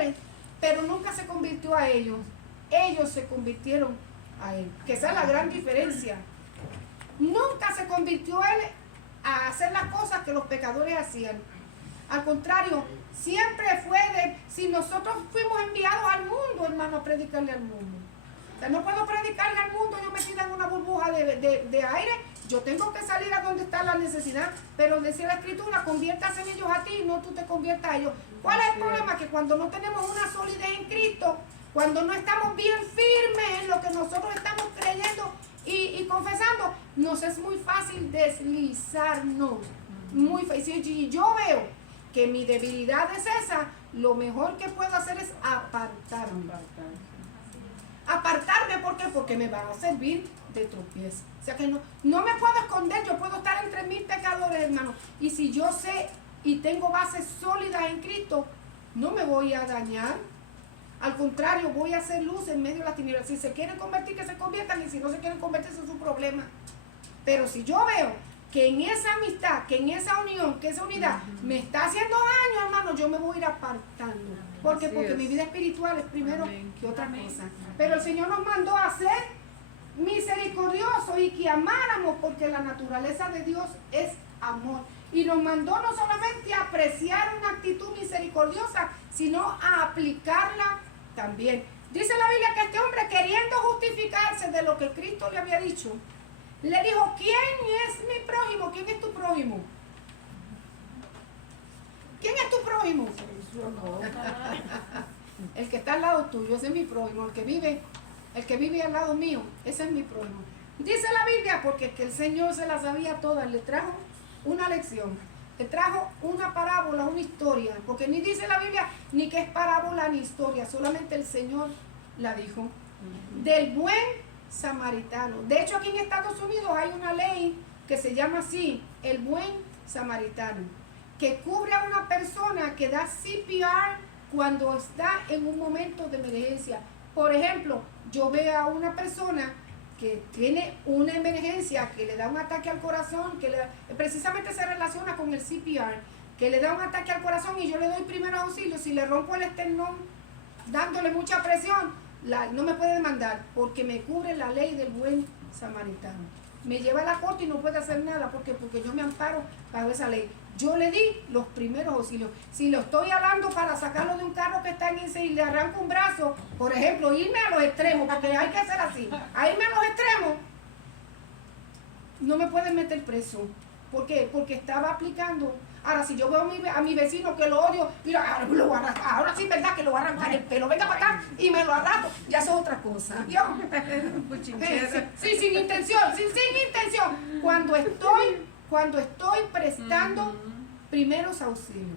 pecadores, pero nunca se convirtió a ellos. Ellos se convirtieron a él. Que esa es la gran diferencia. Nunca se convirtió él a hacer las cosas que los pecadores hacían. Al contrario, siempre fue si nosotros fuimos enviados al mundo, hermano, a predicarle al mundo. O sea, no puedo predicarle al mundo yo metida en una burbuja de aire. Yo tengo que salir a donde está la necesidad. Pero decía la Escritura, conviértase en ellos a ti, no tú te conviertas a ellos. ¿Cuál es el problema? Que cuando no tenemos una solidez en Cristo, cuando no estamos bien firmes en lo que nosotros estamos creyendo y confesando, nos es muy fácil deslizarnos. Muy fácil. Si yo veo que mi debilidad es esa, lo mejor que puedo hacer es apartarme. Apartarme, ¿por qué? Porque me van a servir de tropiezo. O sea que no me puedo esconder, yo puedo estar entre mil pecadores, hermano. Y si yo sé y tengo bases sólidas en Cristo, no me voy a dañar. Al contrario, voy a hacer luz en medio de las tinieblas. Si se quieren convertir, que se conviertan, y si no se quieren convertir, eso es su problema. Pero si yo veo que en esa amistad, que en esa unión, que esa unidad me está haciendo daño, hermano, yo me voy a ir apartando. Porque mi vida espiritual es primero que otra cosa. Pero el Señor nos mandó a ser misericordiosos y que amáramos, porque la naturaleza de Dios es amor. Y nos mandó no solamente a apreciar una actitud misericordiosa, sino a aplicarla también. Dice la Biblia que este hombre, queriendo justificarse de lo que Cristo le había dicho, le dijo: ¿quién es mi prójimo? ¿Quién es tu prójimo? ¿Quién es tu prójimo? El que está al lado tuyo, ese es mi prójimo. El que vive al lado mío, ese es mi prójimo. Dice la Biblia, porque es que el Señor se las sabía todas, le trajo una lección, le trajo una parábola, una historia, porque ni dice la Biblia ni que es parábola ni historia, solamente el Señor la dijo. Del buen samaritano. De hecho, aquí en Estados Unidos hay una ley que se llama así, el buen samaritano, que cubre a una persona que da CPR cuando está en un momento de emergencia. Por ejemplo, yo veo a una persona que tiene una emergencia, que le da un ataque al corazón, precisamente se relaciona con el CPR, que le da un ataque al corazón y yo le doy primeros auxilios. Si le rompo el esternón dándole mucha presión, no me puede demandar, porque me cubre la ley del buen samaritano. Me lleva a la corte y no puede hacer nada, porque yo me amparo bajo esa ley. Yo le di los primeros auxilios. Si lo estoy hablando para sacarlo de un carro que está en ese y le arranco un brazo, por ejemplo, irme a los extremos, porque hay que hacer así, a irme a los extremos, no me pueden meter preso. ¿Por qué? Porque estaba aplicando. Ahora, si yo veo a mi vecino que lo odio, mira, ahora sí es verdad que lo voy a arrancar el pelo, venga para acá y me lo arranco, ya eso es otra cosa. Sí, sin intención, sin intención. Cuando estoy prestando primeros auxilios.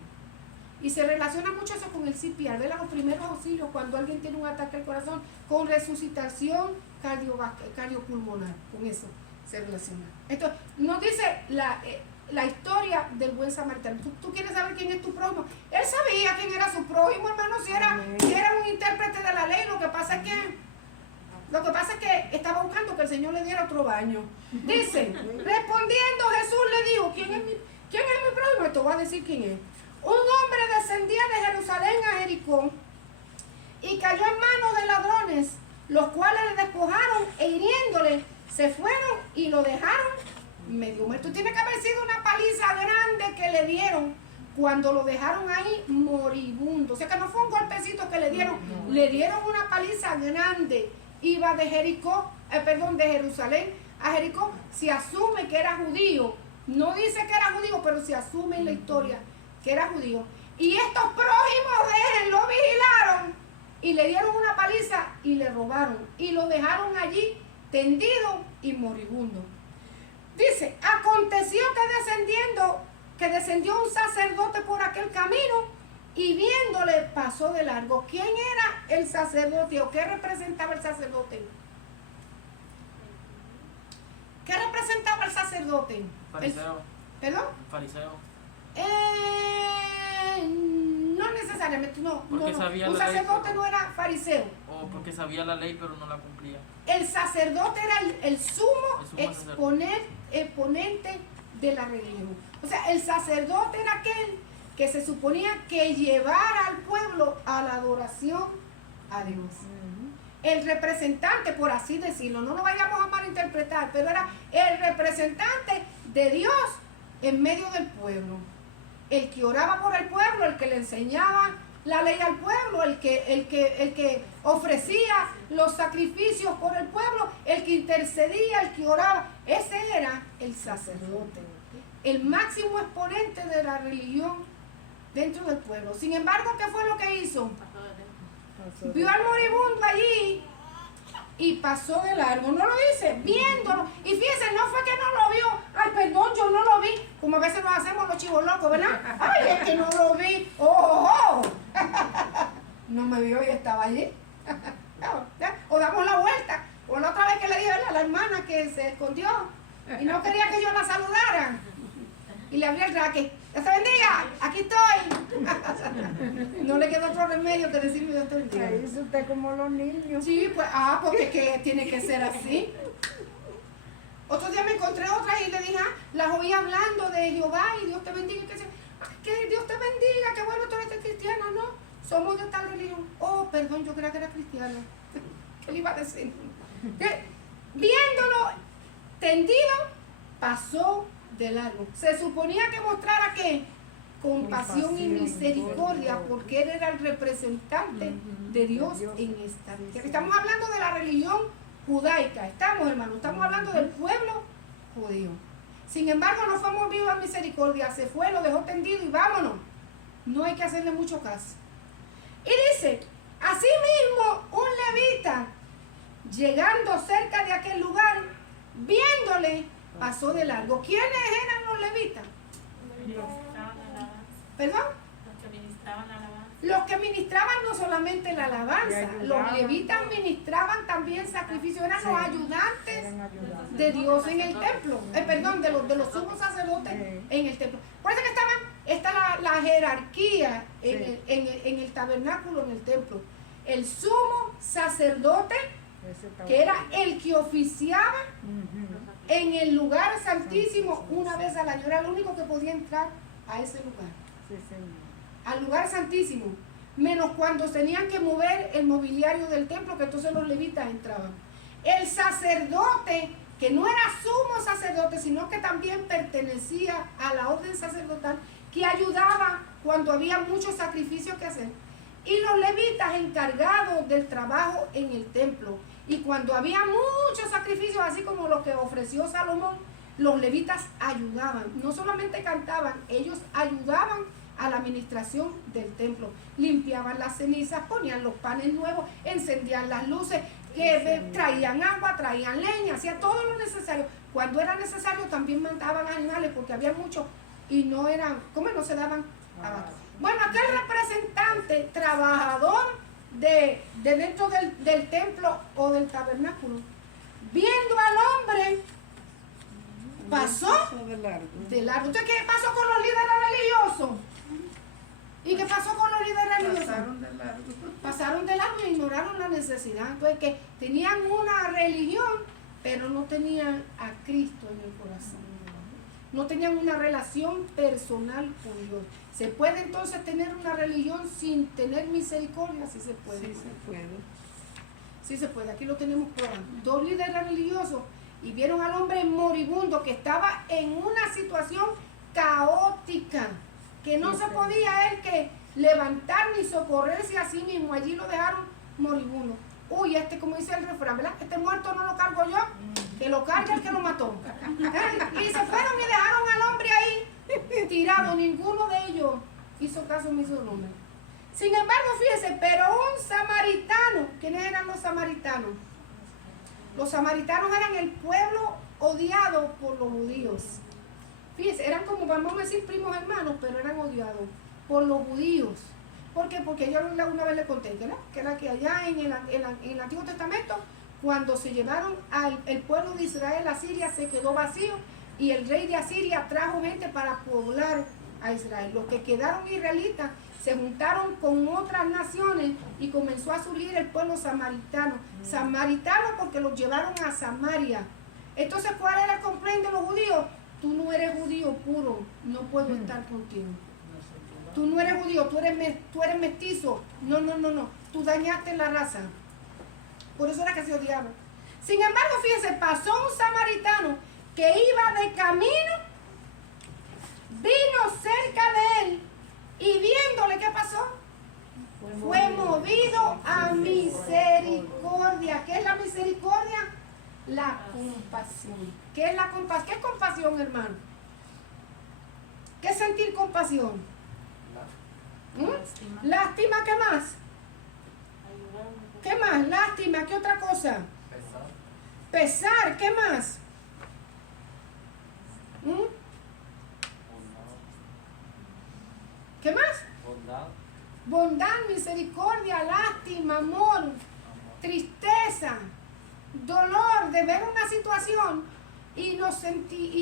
Y se relaciona mucho eso con el CPR, ¿verdad? Los primeros auxilios cuando alguien tiene un ataque al corazón, con resucitación cardiopulmonar, con eso se relaciona. Entonces, nos dice la historia del buen samaritano. ¿Tú quieres saber quién es tu prójimo? Él sabía quién era su prójimo, hermano, si era un intérprete de la ley. Lo que pasa es que estaba buscando que el Señor le diera otro baño. Dice, respondiendo Jesús le dijo: ¿quién es mi prójimo? Esto va a decir quién es. Un hombre descendía de Jerusalén a Jericó y cayó en manos de ladrones, los cuales le despojaron e hiriéndole se fueron y lo dejaron medio muerto. Tiene que haber sido una paliza grande que le dieron cuando lo dejaron ahí moribundo. O sea que no fue un golpecito que le dieron, le dieron una paliza grande. Iba de Jerusalén a Jericó. Se asume que era judío. No dice que era judío, pero se asume en la historia que era judío. Y estos prójimos de él lo vigilaron y le dieron una paliza y le robaron. Y lo dejaron allí tendido y moribundo. Dice, aconteció que descendió un sacerdote por aquel camino y viéndole pasó de largo. ¿Quién era el sacerdote o qué representaba el sacerdote? ¿Qué representaba el sacerdote? Fariseo. ¿Perdón? Fariseo. No necesariamente, no. Sabía un sacerdote no era fariseo. O porque sabía la ley pero no la cumplía. El sacerdote era el sumo exponente de la religión. O sea, el sacerdote era aquel que se suponía que llevara al pueblo a la adoración a Dios. El representante, por así decirlo, no lo vayamos a malinterpretar, pero era el representante de Dios en medio del pueblo. El que oraba por el pueblo, el que le enseñaba la ley al pueblo, el que ofrecía los sacrificios por el pueblo, el que intercedía, el que oraba. Ese era el sacerdote, el máximo exponente de la religión dentro del pueblo. Sin embargo, ¿qué fue lo que hizo? Vio al moribundo allí y pasó de largo. No lo dice, viéndolo. Y fíjense, no fue que no lo vio. Ay, perdón, yo no lo vi. Como a veces nos hacemos los chivos locos, ¿verdad? Ay, es que no lo vi. ¡Oh! No me vio y estaba allí. O damos la vuelta. O la otra vez que le dije a la hermana que se escondió y no quería que yo la saludara. Y le abrí el raque. ¡Dios te bendiga! ¡Aquí estoy! No le quedó otro remedio que decirme Dios te bendiga. Ahí es usted como los niños. Sí, pues, porque que tiene que ser así. Otro día me encontré otra y le dije, las oí hablando de Jehová y Dios te bendiga. Que Dios te bendiga, que bueno, tú eres cristiana, ¿no? Somos de tal religión. Oh, perdón, yo creía que era cristiana. ¿Qué le iba a decir? Viéndolo tendido, pasó de largo. Se suponía que mostrara que compasión y misericordia, porque él era el representante de Dios en esta tierra. Estamos hablando de la religión judaica, hermanos, estamos hablando del pueblo judío. Sin embargo, no fue movido a misericordia, se fue, lo dejó tendido y vámonos. No hay que hacerle mucho caso. Y dice, asimismo, un levita, llegando cerca de aquel lugar, viéndole, pasó de largo. ¿Quiénes eran los levitas? ¿Perdón? Los que ministraban no solamente la alabanza, los levitas ministraban también sacrificios, eran los ayudantes de Dios en el templo, perdón, de los sumos sacerdotes en el templo. Por eso que está la jerarquía en el tabernáculo, en el templo. El sumo sacerdote, que era el que oficiaba en el lugar santísimo una vez al año, era el único que podía entrar a ese lugar. Sí, señor. Al lugar santísimo, menos cuando tenían que mover el mobiliario del templo, que entonces los levitas entraban. El sacerdote, que no era sumo sacerdote, sino que también pertenecía a la orden sacerdotal, que ayudaba cuando había muchos sacrificios que hacer. Y los levitas encargados del trabajo en el templo. Y cuando había muchos sacrificios, así como los que ofreció Salomón, los levitas ayudaban. No solamente cantaban, ellos ayudaban a la administración del templo. Limpiaban las cenizas, ponían los panes nuevos, encendían las luces, traían agua, traían leña, hacían todo lo necesario. Cuando era necesario también mataban animales porque había muchos y no eran, ¿cómo no se daban abasto? Bueno, aquel representante, trabajador de dentro del templo o del tabernáculo, viendo al hombre, pasó de largo. ¿Usted qué pasó con los líderes religiosos? ¿Y qué pasó con los líderes religiosos? Pasaron de largo y ignoraron la necesidad. Entonces, que tenían una religión, pero no tenían a Cristo en el corazón. No tenían una relación personal con Dios. ¿Se puede entonces tener una religión sin tener misericordia? Sí se puede. Sí se puede. Sí se puede. Aquí lo tenemos probando. Dos líderes religiosos y vieron al hombre moribundo que estaba en una situación caótica, que no se podía él que levantar ni socorrerse a sí mismo. Allí lo dejaron moribundo. Uy, como dice el refrán, ¿verdad? Este muerto no lo cargo yo, que lo carga el que lo mató. Y se fueron y dejaron al hombre ahí tirado. Ninguno de ellos hizo caso omiso del hombre. Sin embargo, fíjese, pero un samaritano, ¿quiénes eran los samaritanos? Los samaritanos eran el pueblo odiado por los judíos. Fíjense, eran como, vamos a decir, primos hermanos, pero eran odiados por los judíos. ¿Por qué? Porque yo una vez le conté, ¿verdad? Que era que allá en el Antiguo Testamento, cuando se llevaron el pueblo de Israel a Siria, se quedó vacío y el rey de Asiria trajo gente para poblar a Israel. Los que quedaron israelitas se juntaron con otras naciones y comenzó a surgir el pueblo samaritano. Samaritano porque los llevaron a Samaria. Entonces, ¿cuál era el complaint de los judíos? Tú no eres judío puro, no puedo estar contigo. Tú no eres judío, tú eres mestizo. No, no, no, no. Tú dañaste la raza. Por eso era que se odiaba. Sin embargo, fíjense, pasó un samaritano que iba de camino, vino cerca de él y viéndole, ¿qué pasó? Fue movido a misericordia. ¿Qué es la misericordia? La compasión. ¿Qué es la compasión? ¿Qué es compasión, hermano? ¿Qué es sentir compasión? Lástima, ¿qué más? ¿Qué más? Lástima, ¿qué otra cosa? Pesar, ¿qué más? ¿Qué más? Bondad, misericordia, lástima, amor, tristeza, dolor de ver una situación y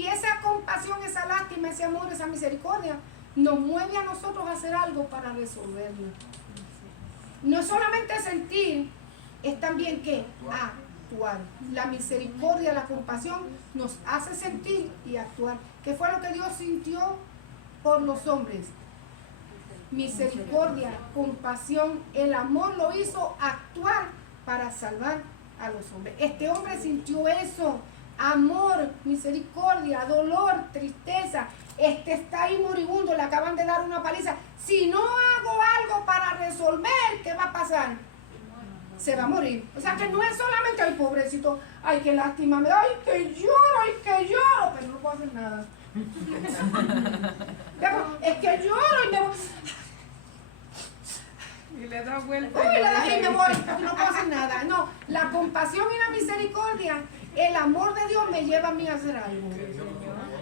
esa compasión, esa lástima, ese amor, esa misericordia nos mueve a nosotros a hacer algo para resolverlo. No es solamente sentir, es también que actuar. La misericordia, la compasión nos hace sentir y actuar. ¿Qué fue lo que Dios sintió por los hombres? Misericordia, compasión, el amor lo hizo actuar para salvar a los hombres. Este hombre sintió eso, amor, misericordia, dolor, tristeza. Este está ahí moribundo, le acaban de dar una paliza. Si no hago algo para resolver, ¿qué va a pasar? Se va a morir. O sea que no es solamente, ay pobrecito, ay qué lástima, ay que lloro, pero no puedo hacer nada. Es que lloro y me voy. Y le da vuelta. Y me voy, no puedo hacer nada. No, la compasión y la misericordia, el amor de Dios me lleva a mí a hacer algo.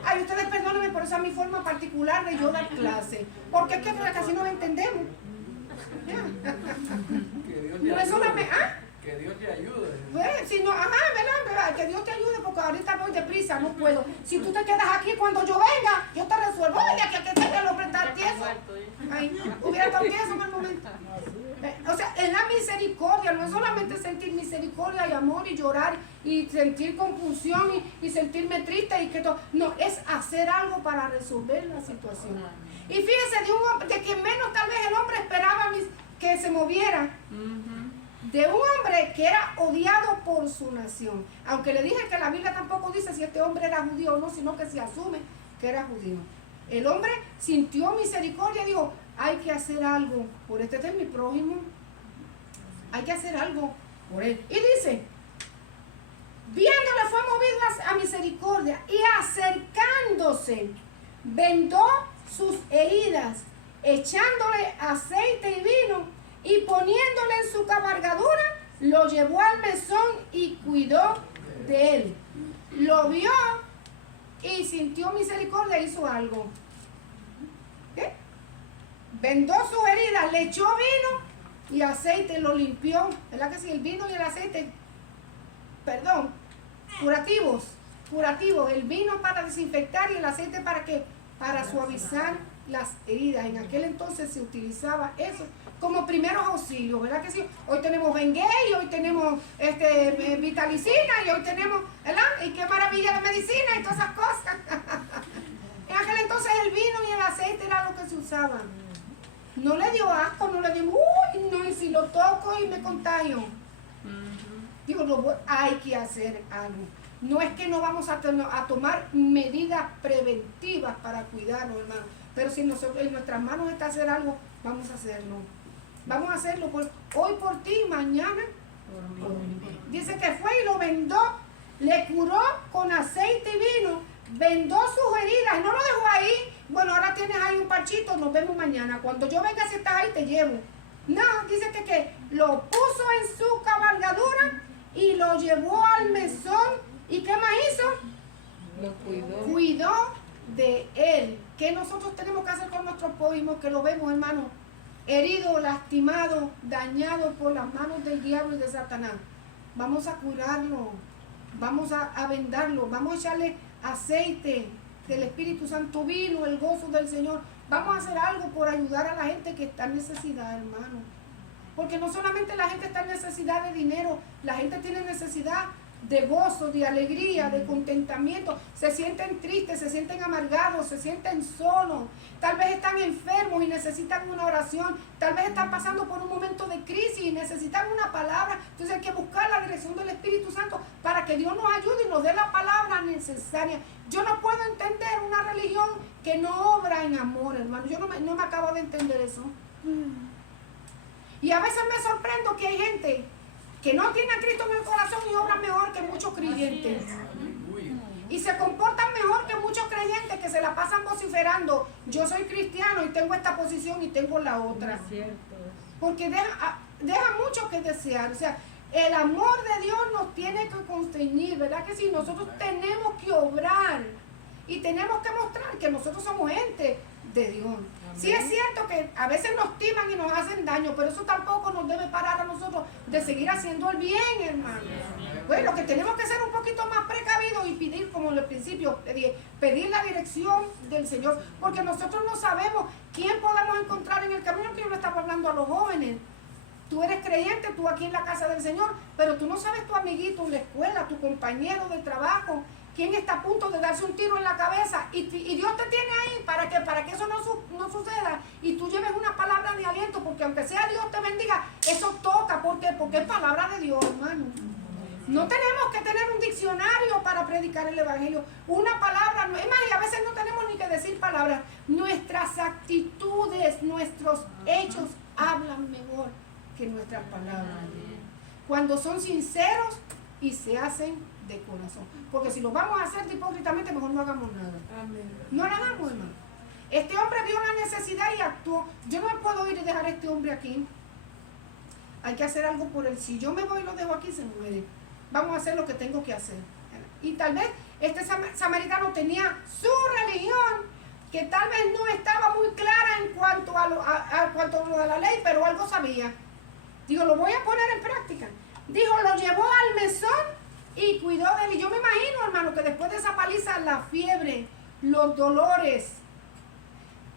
Ay, ustedes perdónenme por esa mi forma particular de yo dar clase, porque es que casi nos entendemos. No es solamente, que Dios te ayude. Pues, si no, ¿verdad? Que Dios te ayude porque ahorita voy deprisa, no puedo. Si tú te quedas aquí cuando yo venga, yo te resuelvo. Oye, que te lo prestar tieso. Ay, hubiera estado tieso en el momento. O sea, es la misericordia, no es solamente sentir misericordia y amor y llorar y sentir confusión y sentirme triste y que todo. No, es hacer algo para resolver la situación. Y fíjense, de quien menos tal vez el hombre esperaba que se moviera. De un hombre que era odiado por su nación. Aunque le dije que la Biblia tampoco dice si este hombre era judío o no, sino que se asume que era judío. El hombre sintió misericordia y dijo, hay que hacer algo por este es mi prójimo. Hay que hacer algo por él. Y dice, viéndole fue movido a misericordia y acercándose, vendó sus heridas, echándole aceite y vino y poniéndole en su cabalgadura, lo llevó al mesón y cuidó de él. Lo vio y sintió misericordia e hizo algo. ¿Qué? Vendó sus heridas, le echó vino y aceite, lo limpió. ¿Verdad que sí? El vino y el aceite, curativos. El vino para desinfectar y el aceite para ¿qué? Para suavizar las heridas. En aquel entonces se utilizaba eso como primeros auxilios, ¿verdad que sí? Hoy tenemos Bengay, hoy tenemos Vitalicina y hoy tenemos, ¿verdad? Y qué maravilla de medicina y todas esas cosas. En aquel entonces el vino y el aceite era lo que se usaba. No le dio asco, no le dio, no, y si lo toco y me contagio. Digo, hay que hacer algo. No es que no vamos a tomar medidas preventivas para cuidarnos, hermano. Pero si nosotros, en nuestras manos está hacer algo, vamos a hacerlo. Vamos a hacerlo hoy por ti, mañana por mí. Dice que fue y lo vendó, le curó con aceite y vino, vendó sus heridas, no lo dejó ahí. Bueno, ahora tienes ahí un parchito, nos vemos mañana. Cuando yo venga, si estás ahí, te llevo. No, dice que lo puso en su cabalgadura y lo llevó al mesón. ¿Y qué más hizo? Lo cuidó. Cuidó de él. ¿Qué nosotros tenemos que hacer con nuestros prójimos que lo vemos, hermano? Herido, lastimado, dañado por las manos del diablo y de Satanás. Vamos a curarlo, vamos a vendarlo, vamos a echarle aceite del Espíritu Santo, vino, el gozo del Señor. Vamos a hacer algo por ayudar a la gente que está en necesidad, hermano. Porque no solamente la gente está en necesidad de dinero, la gente tiene necesidad de gozo, de alegría, de contentamiento. Se sienten tristes, se sienten amargados, se sienten solos. Tal vez están enfermos y necesitan una oración. Tal vez están pasando por un momento de crisis y necesitan una palabra. Entonces hay que buscar la dirección del Espíritu Santo para que Dios nos ayude y nos dé la palabra necesaria. Yo no puedo entender una religión que no obra en amor, hermano. Yo no me acabo de entender eso. Y a veces me sorprendo que hay gente que no tiene a Cristo en el corazón y obra mejor que muchos creyentes. Y se comportan mejor que muchos creyentes que se la pasan vociferando. Yo soy cristiano y tengo esta posición y tengo la otra. Porque deja mucho que desear. O sea, el amor de Dios nos tiene que constreñir, ¿verdad que sí? Nosotros tenemos que obrar y tenemos que mostrar que nosotros somos gente de Dios. Sí es cierto que a veces nos timan y nos hacen daño, pero eso tampoco nos debe parar a nosotros de seguir haciendo el bien, hermano. Bueno, que tenemos que ser un poquito más precavidos y pedir, como en el principio, pedir la dirección del Señor, porque nosotros no sabemos quién podemos encontrar en el camino, que yo le estaba hablando a los jóvenes. Tú eres creyente, tú aquí en la casa del Señor, pero tú no sabes tu amiguito en la escuela, tu compañero de trabajo, quién está a punto de darse un tiro en la cabeza, y Dios te tiene ahí para que eso no suceda, y tú lleves una palabra de aliento, porque aunque sea Dios te bendiga, eso toca. ¿Por qué? Porque es palabra de Dios, hermano. No tenemos que tener un diccionario para predicar el evangelio. Una palabra, es más, y a veces no tenemos ni que decir palabras. Nuestras actitudes, nuestros hechos hablan mejor que nuestras palabras. Cuando son sinceros y se hacen de corazón. Porque si lo vamos a hacer hipócritamente, mejor no hagamos nada. No lo hagamos, hermano. Este hombre vio la necesidad y actuó. Yo no me puedo ir y dejar a este hombre aquí. Hay que hacer algo por él. Si yo me voy y lo dejo aquí, se muere. Vamos a hacer lo que tengo que hacer. Y tal vez este samaritano tenía su religión, que tal vez no estaba muy clara en cuanto a lo de la ley, pero algo sabía. Digo, lo voy a poner en práctica. Dijo, lo llevó al mesón y cuidó de él. Y yo me imagino, hermano, que después de esa paliza, la fiebre, los dolores,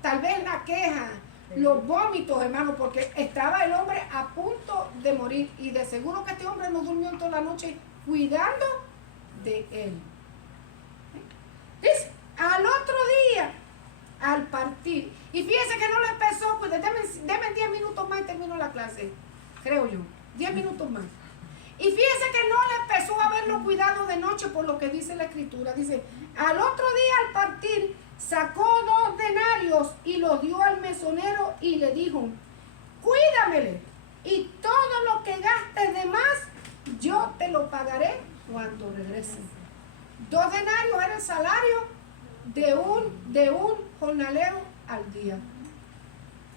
tal vez la queja, los vómitos, hermano, porque estaba el hombre a punto de morir. Y de seguro que este hombre no durmió en toda la noche cuidando de él. Dice, al otro día, al partir, y fíjese que no le empezó, pues denme 10 minutos más y termino la clase, creo yo, 10 minutos más. Y fíjese que no le empezó a haberlo cuidado de noche, por lo que dice la escritura. Dice, al otro día al partir, sacó 2 denarios y los dio al mesonero y le dijo, cuídamele, y todo lo que gastes de más, yo te lo pagaré cuando regrese. 2 denarios era el salario de un jornalero al día.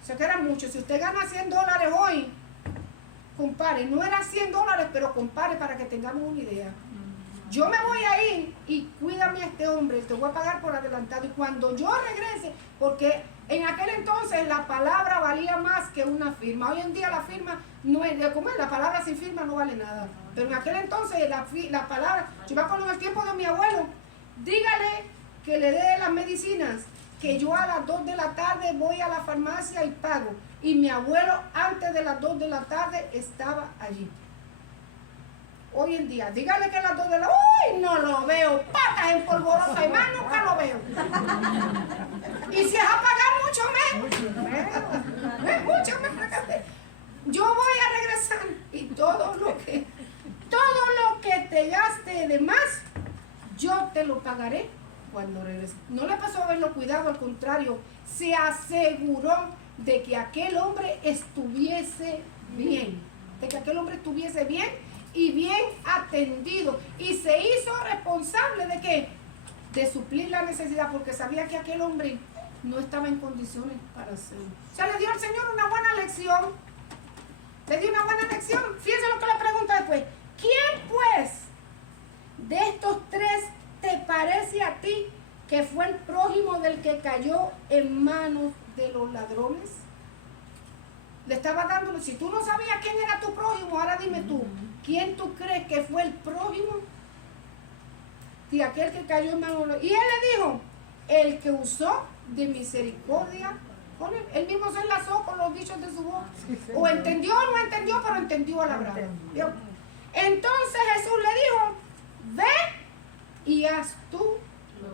O sea que era mucho. Si usted gana $100 hoy, compare, no era $100, pero compare para que tengamos una idea. Yo me voy a ir y cuídame a este hombre, te voy a pagar por adelantado. Y cuando yo regrese, porque en aquel entonces la palabra valía más que una firma. Hoy en día la firma no es, como es, la palabra sin firma no vale nada. Pero en aquel entonces la palabra, yo me acuerdo en el tiempo de mi abuelo, dígale que le dé las medicinas, que yo a las 2 de la tarde voy a la farmacia y pago. Y mi abuelo antes de las 2 de la tarde estaba allí. Hoy en día, dígale que a las 2 de la... ¡Uy! No lo veo. Patas en polvorosa y más nunca lo veo. Y si es a pagar mucho menos. Mucho menos. Yo voy a regresar y todo lo que te gaste de más, yo te lo pagaré cuando regrese. No le pasó a haberlo cuidado, al contrario, se aseguró de que aquel hombre estuviese bien. De que aquel hombre estuviese bien y bien atendido, y se hizo responsable de ¿qué? De suplir la necesidad, porque sabía que aquel hombre no estaba en condiciones para hacerlo. O sea, le dio al Señor una buena lección. Le dio una buena lección. Fíjense lo que le pregunta después. ¿Quién pues de estos 3 te parece a ti que fue el prójimo del que cayó en manos de los ladrones? Le estaba dándole, si tú no sabías quién era tu prójimo, ahora dime tú, ¿quién tú crees que fue el prójimo de aquel que cayó en manos de los... Y él le dijo, el que usó de misericordia con él. Él mismo se enlazó con los dichos de su boca. O entendió o no entendió, pero entendió a la brava. Entonces Jesús le dijo, ve y haz tú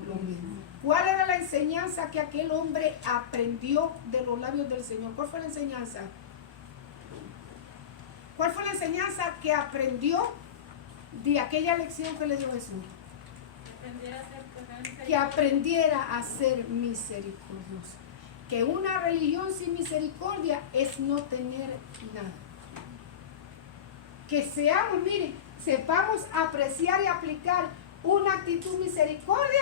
lo mismo. ¿Cuál era la enseñanza que aquel hombre aprendió de los labios del Señor? ¿Cuál fue la enseñanza? ¿Cuál fue la enseñanza que aprendió de aquella lección que le dio Jesús? Que aprendiera a ser misericordioso. Que una religión sin misericordia es no tener nada. Que seamos, miren, sepamos apreciar y aplicar una actitud misericordia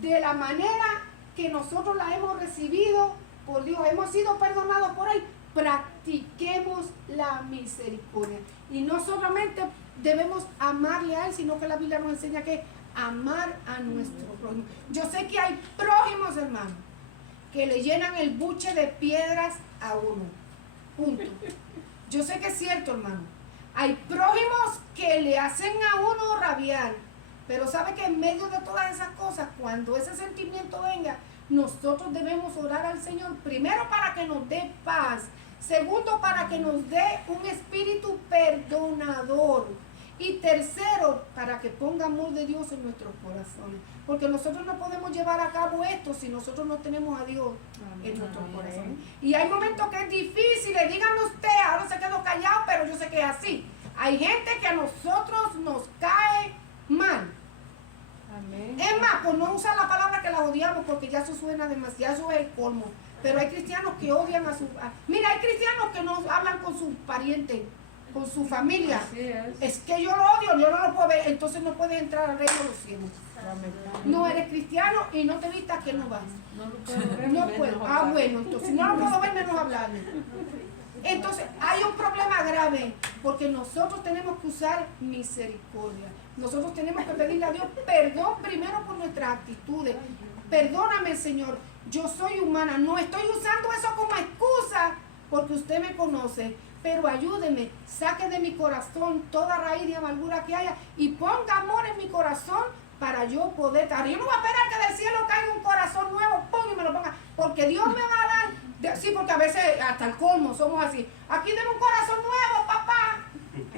de la manera que nosotros la hemos recibido por Dios, hemos sido perdonados por Él. Practiquemos la misericordia. Y no solamente debemos amarle a Él, sino que la Biblia nos enseña que amar a nuestro prójimo. Yo sé que hay prójimos, hermanos, que le llenan el buche de piedras a uno. Punto. Yo sé que es cierto, hermano. Hay prójimos que le hacen a uno rabiar. Pero sabe que en medio de todas esas cosas, cuando ese sentimiento venga, nosotros debemos orar al Señor, primero para que nos dé paz, segundo para que nos dé un espíritu perdonador, y tercero para que ponga amor de Dios en nuestros corazones, porque nosotros no podemos llevar a cabo esto si nosotros no tenemos a Dios en nuestros corazones. Y hay momentos que es difícil, díganme usted, ahora se quedó callado, pero yo sé que es así. Hay gente que a nosotros nos cae mal. Amén. Es más, por no usar la palabra que la odiamos, porque ya eso suena demasiado, eso es el colmo. Pero hay cristianos que odian a su... Mira, hay cristianos que no hablan con sus parientes, con su familia. Así es. Es que yo lo odio, yo no lo puedo ver, entonces no puedes entrar al reino de los cielos. No eres cristiano y no te vistas que no vas. No lo puedo ver. No menos puedo. hablar. Bueno, entonces no lo puedo ver menos hablarle. Entonces hay un problema grave porque nosotros tenemos que usar misericordia. Nosotros tenemos que pedirle a Dios perdón primero por nuestras actitudes. Perdóname, Señor, yo soy humana, no estoy usando eso como excusa porque usted me conoce, pero ayúdeme, saque de mi corazón toda raíz de amargura que haya y ponga amor en mi corazón para yo poder estar. Yo no voy a esperar que del cielo caiga un corazón nuevo, pum, y me lo ponga, porque Dios me va a dar, sí, porque a veces hasta el colmo somos así. Aquí denme un corazón nuevo, papá.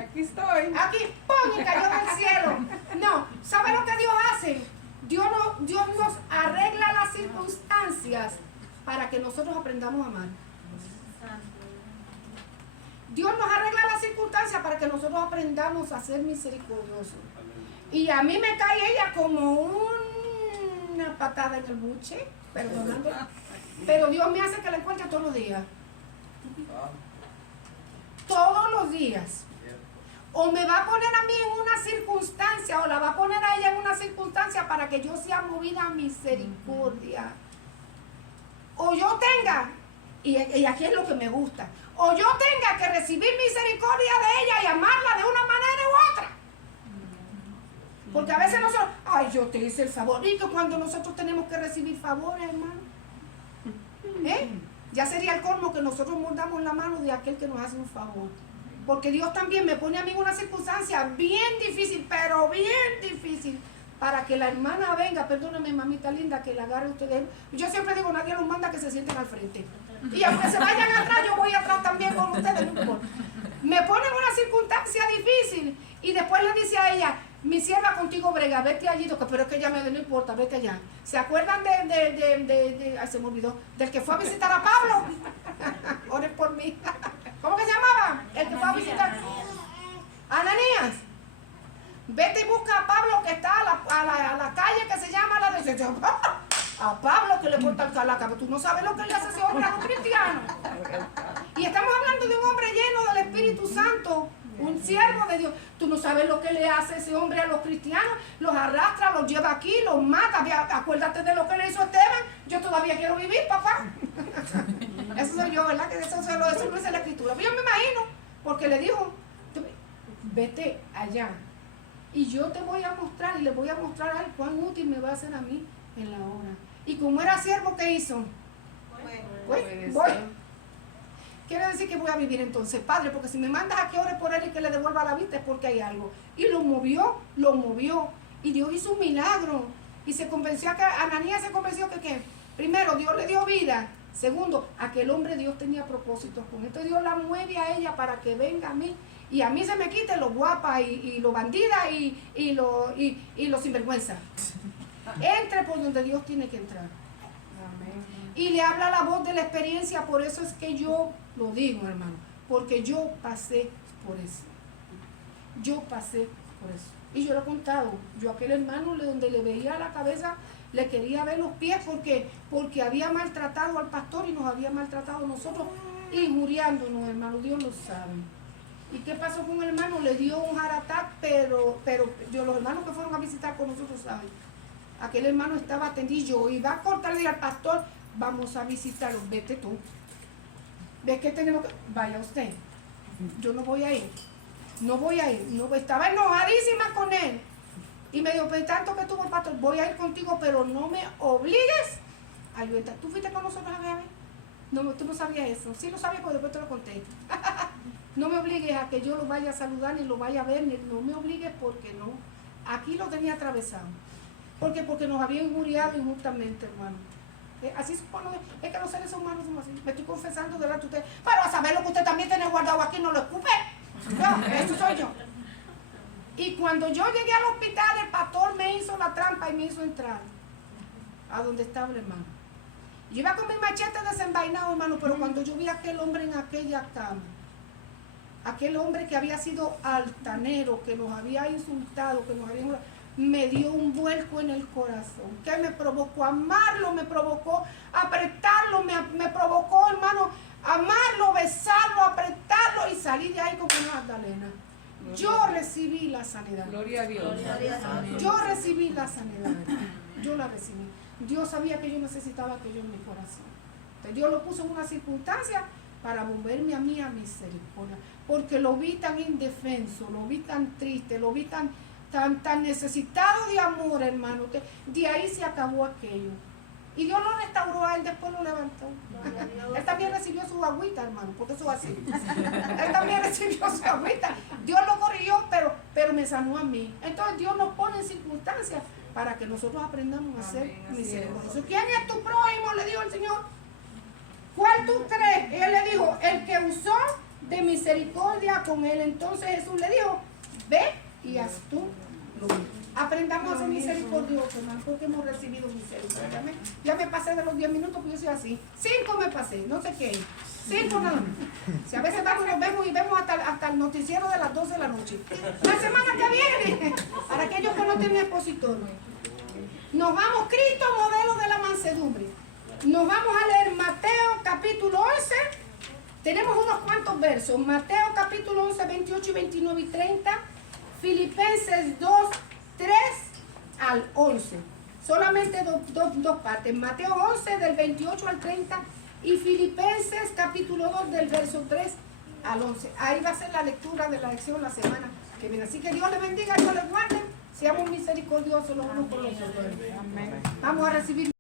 Aquí estoy. Aquí, ¡pum! Y cayó del cielo. No, ¿sabe lo que Dios hace? Dios nos arregla las circunstancias para que nosotros aprendamos a amar. Dios nos arregla las circunstancias para que nosotros aprendamos a ser misericordiosos. Y a mí me cae ella como una patada en el buche, perdonando. Pero Dios me hace que la encuentre todos los días. Todos los días. O me va a poner a mí en una circunstancia, o la va a poner a ella en una circunstancia para que yo sea movida a misericordia. O yo tenga, y aquí es lo que me gusta, o yo tenga que recibir misericordia de ella y amarla de una manera u otra. Porque a veces nosotros, ay, yo te hice el favor. Y que cuando nosotros tenemos que recibir favores, hermano, ya sería el colmo que nosotros mordamos la mano de aquel que nos hace un favor. Porque Dios también me pone a mí en una circunstancia bien difícil, pero bien difícil, para que la hermana venga, perdóname, mamita linda, que la agarre ustedes. Yo siempre digo, nadie los manda que se sienten al frente. Y aunque se vayan atrás, yo voy atrás también con ustedes. No importa. Me pone en una circunstancia difícil y después le dice a ella, mi sierva contigo brega, vete allí, pero es que ella me no importa, vete allá. ¿Se acuerdan ay, se me olvidó, del que fue a visitar a Pablo? Oren por mí. ¿Cómo que se llamaba? El que fue a visitar. Ananías. Vete y busca a Pablo que está a la calle que se llama la de... A Pablo que le porta el calaca, tú no sabes lo que le hace ese hombre a los cristianos. Y estamos hablando de un hombre lleno del Espíritu Santo, un siervo de Dios. Tú no sabes lo que le hace ese hombre a los cristianos, los arrastra, los lleva aquí, los mata. Acuérdate de lo que le hizo Esteban. Yo todavía quiero vivir, papá. Eso soy yo, ¿verdad? Que eso no es la escritura. Pero yo me imagino, porque le dijo, vete allá y yo te voy a mostrar y le voy a mostrar a él cuán útil me va a hacer a mí en la obra. Y como era siervo, ¿qué hizo? Voy. Quiere decir que voy a vivir entonces, Padre, porque si me mandas a que ore por él y que le devuelva la vista es porque hay algo. Y lo movió. Y Dios hizo un milagro. Y se convenció que Ananías se convenció que primero Dios le dio vida Segundo, aquel hombre Dios tenía propósitos con esto. Dios la mueve a ella para que venga a mí. Y a mí se me quite lo guapa y lo bandida y lo sinvergüenza. Entre por donde Dios tiene que entrar. Amén. Y le habla la voz de la experiencia. Por eso es que yo lo digo, hermano. Porque yo pasé por eso. Yo pasé por eso. Y yo lo he contado. Yo a aquel hermano donde le veía la cabeza, le quería ver los pies porque había maltratado al pastor y nos había maltratado a nosotros, injuriándonos, hermano. Dios lo sabe. ¿Y qué pasó con el hermano? Le dio un heart attack, pero yo, los hermanos que fueron a visitar con nosotros saben. Aquel hermano estaba atendido y va a cortarle al pastor, vamos a visitarlo, vete tú. ¿Ves que tenemos que? Vaya usted. Yo no voy a ir. No voy a ir. No, estaba enojadísima con él. Y me dijo, pues tanto que tuvo el pastor, voy a ir contigo, pero no me obligues a ayudar. ¿Tú fuiste con nosotros a ver? No, tú no sabías eso. Sí lo sabía, pero después te lo conté. No me obligues a que yo lo vaya a saludar, ni lo vaya a ver, no me obligues porque no. Aquí lo tenía atravesado. Porque nos había injuriado injustamente, hermano. Así es que los seres humanos son así. Me estoy confesando delante de usted. Pero a saber lo que usted también tiene guardado aquí, no lo escupe. No, eso soy yo. Y cuando yo llegué al hospital, el pastor me hizo la trampa y me hizo entrar a donde estaba el hermano. Yo iba con mi machete desenvainado, hermano, pero cuando yo vi a aquel hombre en aquella cama, aquel hombre que había sido altanero, que nos había insultado, me dio un vuelco en el corazón, que me provocó amarlo, me provocó apretarlo, me provocó, hermano, amarlo, besarlo, apretarlo y salir de ahí como una Magdalena. Yo recibí la sanidad. Gloria a Dios. Yo recibí la sanidad. Yo la recibí. Dios sabía que yo necesitaba aquello en mi corazón. Entonces Dios lo puso en una circunstancia para moverme a mí a misericordia. Porque lo vi tan indefenso, lo vi tan triste, lo vi tan necesitado de amor, hermano, que de ahí se acabó aquello. Y Dios lo restauró a él, después lo levantó. Él también recibió su agüita, hermano, porque eso es así. Él también recibió su agüita. Dios lo corrigió, pero me sanó a mí. Entonces Dios nos pone en circunstancias para que nosotros aprendamos a ser misericordiosos. ¿Quién es tu prójimo? Le dijo el Señor. ¿Cuál tú crees? Él le dijo, el que usó de misericordia con él. Entonces Jesús le dijo, ve y haz tú lo mismo. Aprendamos a ser misericordiosos, hermano, porque hemos recibido misericordia. Ya me pasé de los 10 minutos, pues yo soy así. 5 me pasé, no sé qué. 5 nada más. Si a veces nos vemos y vemos hasta el noticiero de las 12 de la noche. La semana que viene, para aquellos que no tienen expositor. Nos vamos, Cristo, modelo de la mansedumbre. Nos vamos a leer Mateo capítulo 11. Tenemos unos cuantos versos. Mateo capítulo 11, 28 y 29 y 30. Filipenses 2, 3 al 11. Solamente dos partes. Mateo 11 del 28 al 30 y Filipenses capítulo 2 del verso 3 al 11. Ahí va a ser la lectura de la lección la semana que viene. Así que Dios les bendiga, Dios les guarde. Seamos misericordiosos los unos con los otros. Vamos a recibir.